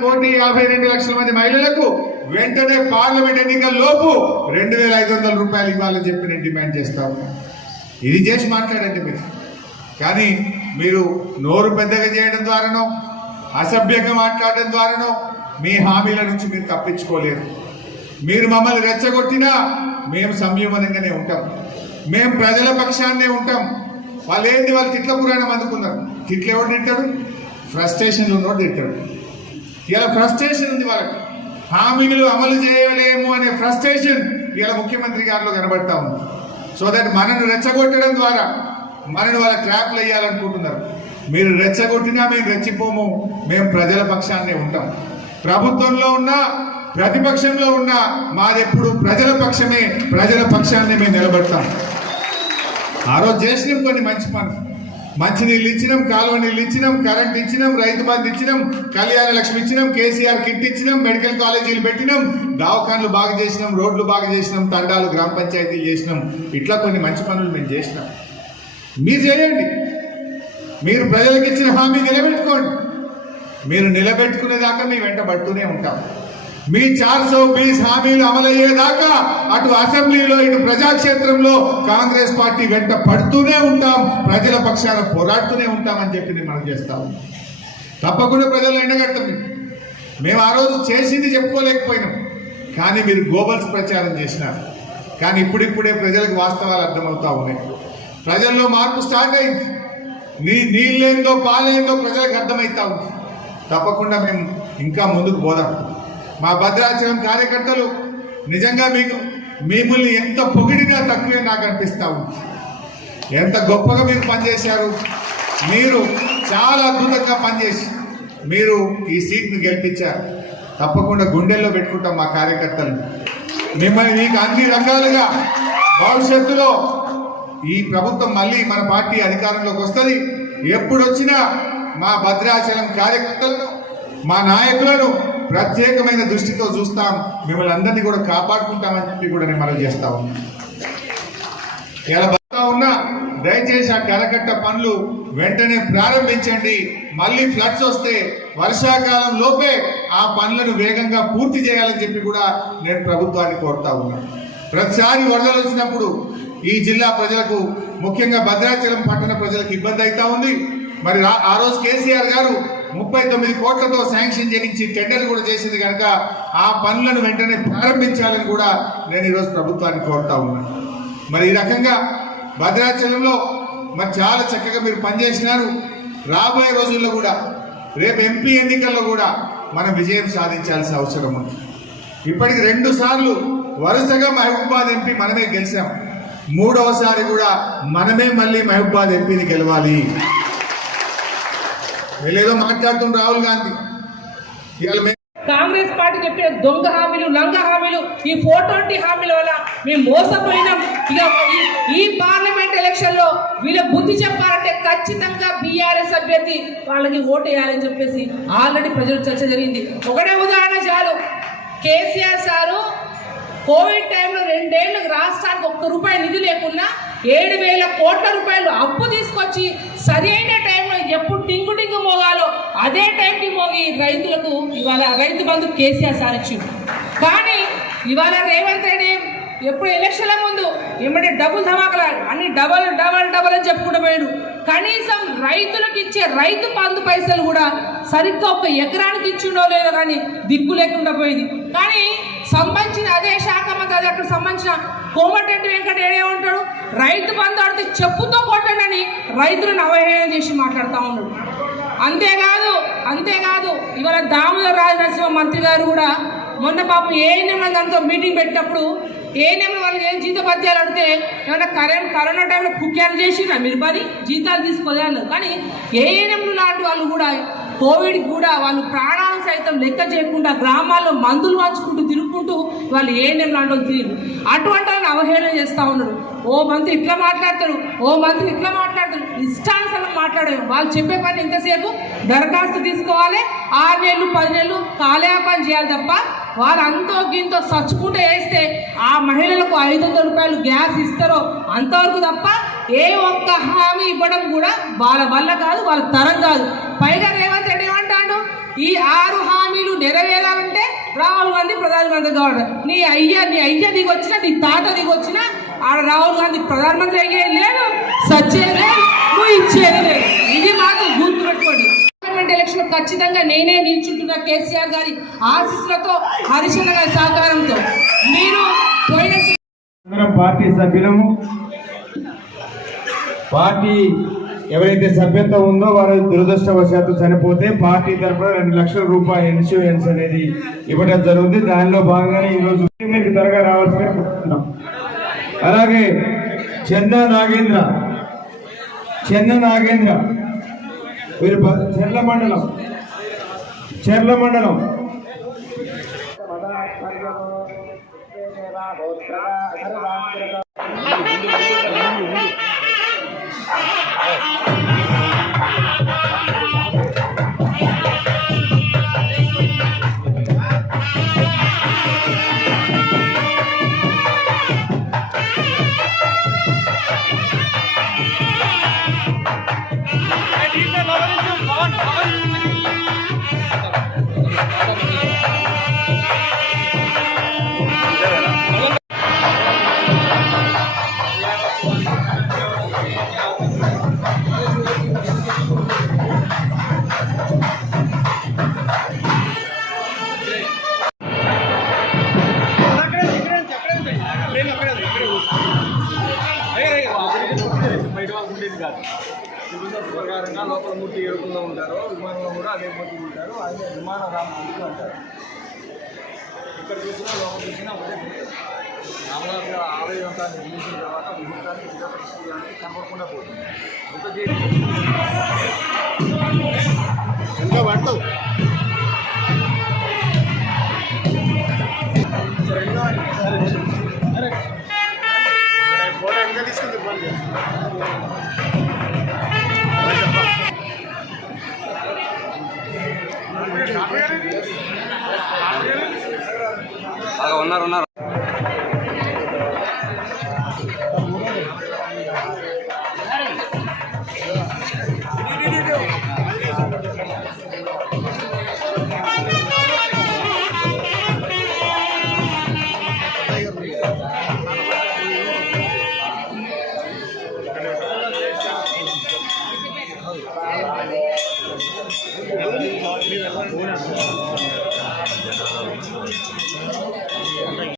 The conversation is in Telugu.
కోటి యాభై రెండు లక్షల మంది మహిళలకు వెంటనే పార్లమెంట్ ఎన్నికల లోపు రెండు వేల ఐదు వందల రూపాయలు ఇవ్వాలని చెప్పి నేను డిమాండ్ చేస్తా ఇది చేసి మాట్లాడండి మీరు. కానీ మీరు నోరు పెద్దగా చేయడం ద్వారానో అసభ్యంగా మాట్లాడడం ద్వారానో మీ హామీల నుంచి మీరు తప్పించుకోలేరు. మీరు మమ్మల్ని రెచ్చగొట్టినా మేము సంయమనంగానే ఉంటాం. మేము ప్రజల పక్షాన్నే ఉంటాం. వాళ్ళు ఏంది? వాళ్ళు తిట్ల పురాణం అందుకున్నారు. తిట్లు ఎవడు తింటాడు ఫ్రస్ట్రేషన్లు ఉన్నోడు తింటాడు. ఇలా ఫ్రస్ట్రేషన్ ఉంది వాళ్ళకి. హామీలు అమలు చేయలేము అనే ఫ్రస్ట్రేషన్ ఇలా ముఖ్యమంత్రి గారిలో కనబడతా ఉంది. సో దట్ మనను రెచ్చగొట్టడం ద్వారా మనని వాళ్ళ ట్రాప్లు వేయాలనుకుంటున్నారు. మీరు రెచ్చగొట్టినా మేము రెచ్చిపోము. మేము ప్రజల పక్షాన్నే ఉంటాం. ప్రభుత్వంలో ఉన్నా ప్రతిపక్షంలో ఉన్నా మాదెప్పుడు ప్రజల పక్షమే ప్రజల పక్షాన్ని మేము నిలబడతాం. ఆ రోజు చేసినాం కొన్ని మంచి పనులు. మంచి నీళ్ళు ఇచ్చినాం కాలువ నీళ్ళు ఇచ్చినాం కరెంట్ ఇచ్చినాం రైతు బంధు ఇచ్చినాం కళ్యాణ లక్ష్మి ఇచ్చినాం కేసీఆర్ కిట్ ఇచ్చినాం మెడికల్ కాలేజీలు పెట్టినాం దవాఖాన్లు బాగా చేసినాం రోడ్లు బాగా చేసినాం తండాలు గ్రామ పంచాయతీలు చేసినాం. ఇట్లా కొన్ని మంచి పనులు మేము చేసినాం. మీరు చేయండి. మీరు ప్రజలకు ఇచ్చిన హామీ నిలబెట్టుకోండి. మీరు నిలబెట్టుకునేదాకా మేము వెంట పడుతూనే ఉంటాం. మీ చార్ సో బీస్ హామీలు అమలయ్యేదాకా అటు అసెంబ్లీలో ఇటు ప్రజాక్షేత్రంలో కాంగ్రెస్ పార్టీ వెంట పడుతూనే ఉంటాం. ప్రజల పక్షాన పోరాడుతూనే ఉంటామని చెప్పి నేను మనం చేస్తాం తప్పకుండా ప్రజలు ఎండగడతాం. మేము. మేము ఆ రోజు చేసింది చెప్పుకోలేకపోయినాం. కానీ మీరు గోబల్స్ ప్రచారం చేసినారు. కానీ ఇప్పుడిప్పుడే ప్రజలకు వాస్తవాలు అర్థమవుతా ఉన్నాయి. ప్రజల్లో మార్పు స్టార్ట్ అయింది. నీ నీళ్ళేందో పాలేందో ప్రజలకు అర్థమవుతా ఉంది. తప్పకుండా మేము ఇంకా ముందుకు పోదాం. మా భద్రాచలం కార్యకర్తలు నిజంగా మీకు మిమ్మల్ని ఎంత పొగిడినా తక్కువే నాకు అనిపిస్తా ఉంది. ఎంత గొప్పగా మీరు పనిచేశారు. మీరు చాలా అద్భుతంగా పనిచేసి మీరు ఈ సీట్ను గెలిపించారు. తప్పకుండా గుండెల్లో పెట్టుకుంటాం మా కార్యకర్తలు మిమ్మల్ని మీకు అన్ని రకాలుగా భవిష్యత్తులో ఈ ప్రభుత్వం మళ్ళీ మన పార్టీ అధికారంలోకి వస్తుంది. ఎప్పుడొచ్చినా మా భద్రాచలం కార్యకర్తలను మా నాయకులను ప్రత్యేకమైన దృష్టితో చూస్తాం. మిమ్మల్ని అందరినీ కూడా కాపాడుకుంటామని చెప్పి కూడా నేను మనం చేస్తా ఉన్నాను ఇలా బతా ఉన్నా దయచేసి ఆ కరకట్ట పనులు వెంటనే ప్రారంభించండి. మళ్ళీ ఫ్లడ్స్ వస్తే వర్షాకాలం లోపే ఆ పనులను వేగంగా పూర్తి చేయాలని చెప్పి కూడా నేను ప్రభుత్వాన్ని కోరుతా ఉన్నాను ప్రతిసారి వరదలు వచ్చినప్పుడు ఈ జిల్లా ప్రజలకు ముఖ్యంగా భద్రాచలం పట్టణ ప్రజలకు ఇబ్బంది అవుతా ఉంది. మరి ఆ రోజు కేసీఆర్ గారు ముప్పై తొమ్మిది కోట్లతో శాంక్షన్ చేయించి టెండర్లు కూడా చేసింది కనుక ఆ పనులను వెంటనే ప్రారంభించాలని కూడా నేను ఈరోజు ప్రభుత్వాన్ని కోరుతా ఉన్నాను మరి ఈ రకంగా భద్రాచలంలో మరి చాలా చక్కగా మీరు పనిచేసినారు. రాబోయే రోజుల్లో కూడా రేపు ఎంపీ ఎన్నికల్లో కూడా మనం విజయం సాధించాల్సిన అవసరం ఉంది. ఇప్పటికి రెండు సార్లు వరుసగా మహబూబాద్ ఎంపీ మనమే గెలిచాం. మూడవసారి కూడా మనమే మళ్ళీ మహబూబాద్ ఎంపీని గెలవాలి. వీళ్ళేదో మాట్లాడుతున్న రాహుల్ గాంధీ. ఇవాళ కాంగ్రెస్ పార్టీ చెప్పిన దొంగ హామీలు లంగ హామీలు ఈ ఫోర్ ట్వంటీ హామీల వల్ల మేము మోసపోయినాం. ఇక ఈ- పార్లమెంట్ ఎలక్షన్లో వీళ్ళ బుద్ధి చెప్పాలంటే ఖచ్చితంగా బీఆర్ఎస్ అభ్యర్థి వాళ్ళకి ఓటు వేయాలని చెప్పేసి ఆల్రెడీ ప్రజలు చర్చ జరిగింది. ఒకటే ఉదాహరణ చాలు. కేసీఆర్ సారు కోవిడ్ టైంలో రెండేళ్ళు రాష్ట్రానికి ఒక్క రూపాయి నిధి లేకున్నా ఏడు వేల కోట్ల రూపాయలు అప్పు తీసుకొచ్చి సరైన టైంలో ఎప్పుడు అదే టైంకి మోగి రైతులకు ఇవాళ రైతు బంధు కేసీఆర్ సార్ ఇచ్చిండు. కానీ ఇవాళ రేవంత్ రెడ్డి ఎప్పుడు ఎలక్షన్ల ముందు ఏమంటే డబుల్ ధమాకలాడు. అన్ని డబల్ డబల్ డబల్ అని చెప్పుకుంటూ పోయాడు. కనీసం రైతులకు ఇచ్చే రైతు బంధు పైసలు కూడా సరిగ్గా ఒక ఎకరానికి ఇచ్చిండో లేదో కానీ దిక్కు లేకుండా పోయింది. కానీ సంబంధించిన అదే శాఖ మంత్రి అది అక్కడ సంబంధించిన కోమటిరెడ్డి వెంకట ఉంటాడు రైతు బంధు ఆడితే చెప్పుతో కొట్టడని రైతులను అవహేళన చేసి మాట్లాడుతూ ఉన్నాడు. అంతేకాదు అంతేకాదు ఇవాళ దాముల రాజనరసింహ మంత్రి గారు కూడా మొన్న పాపం ఏఎన్ఎం దాంతో మీటింగ్ పెట్టినప్పుడు ఏఎన్ఎం వాళ్ళకి ఏం జీతపత్యాలు అడితే ఏమన్నా కరెంట్ కరోనా టైంలో కుక్యాలు చేసినా మీరు పని జీతాలు తీసుకోలే అన్నారు. కానీ ఏఎన్ఎంలు లాంటి వాళ్ళు కూడా కోవిడ్ కూడా వాళ్ళు ప్రాణాలను సైతం లెక్క చేయకుండా గ్రామాల్లో మందులు పంచుకుంటూ తిరుగుకుంటూ వాళ్ళు ఏఎన్ఎం లాంటి వాళ్ళు తిరిగి అటువంటి వాళ్ళని అవహేళన చేస్తూ ఉన్నారు. ఓ మంత్రి ఇట్లా మాట్లాడతాడు ఓ మంత్రి ఇట్లా మాట్లాడదు. ఇష్టానుసారం మాట్లాడారు వాళ్ళు చెప్పే పని ఎంతసేపు దరఖాస్తు తీసుకోవాలి. ఆరు నెలలు పది నెలలు కాలయాపన చేయాలి తప్ప వాళ్ళు అంతో గింతో చచ్చుకుంటూ వేస్తే ఆ మహిళలకు ఐదు వందల రూపాయలు గ్యాస్ ఇస్తారో అంతవరకు తప్ప ఏ ఒక్క హామీ ఇవ్వడం కూడా వాళ్ళ వల్ల కాదు వాళ్ళ తరం కాదు. పైగా రేవంత్ రెడ్డి ఏమంటాడు? ఈ ఆరు హామీలు నెరవేరాలంటే రాహుల్ గాంధీ ప్రధానమంత్రి కావాలి. నీ అయ్య నీ అయ్య దిగొచ్చినా నీ తాత దిగొచ్చినా ఆడ రాహుల్ గాంధీ ప్రధానమంత్రి అయ్యేది లేదు సచ్చేది లేదు నువ్వు ఇచ్చేది లేదు. ఇది మాత్రం గుర్తుపెట్టుకోండి పార్లమెంట్ ఎలక్షన్ ఖచ్చితంగా నేనే నిల్చుంటున్న కేసీఆర్ గారి ఆశీస్సులతో హరిచంద్ర గారి సహకారంతో. మీరు పోయిన పార్టీ సభ్యులము. పార్టీ ఎవరైతే సభ్యత్వం ఉందో వారు దురదృష్టవశాత్తు చనిపోతే పార్టీ తరఫున రెండు లక్షల రూపాయల ఇన్సూరెన్స్ అనేది ఇవ్వడం జరుగుతుంది. దానిలో భాగంగానే ఈరోజు మీకు త్వరగా రావాల్సిన అలాగే చెన్న నాగేంద్ర. చెన్న నాగేంద్ర. వీరు చెర్ల మండలం. చెర్ల మండలం. ఉంటారు. ప్రకారంగా లోపల మూర్తి ఏడుకుండా ఉంటారు విమానంలో కూడా అదే మూర్తి ఉంటారు అదే విమాన రామమూర్తి అంటారు. ఇక్కడ చూసినా లోపల చూసినా ఒకటే రామనాథ ఆలయం అంతా నిర్మించిన తర్వాత ముహూర్తానికి చిరపరిస్థితి కనపడకుండా పోతుంది. ఒక ఇంకా పడతావు రెండో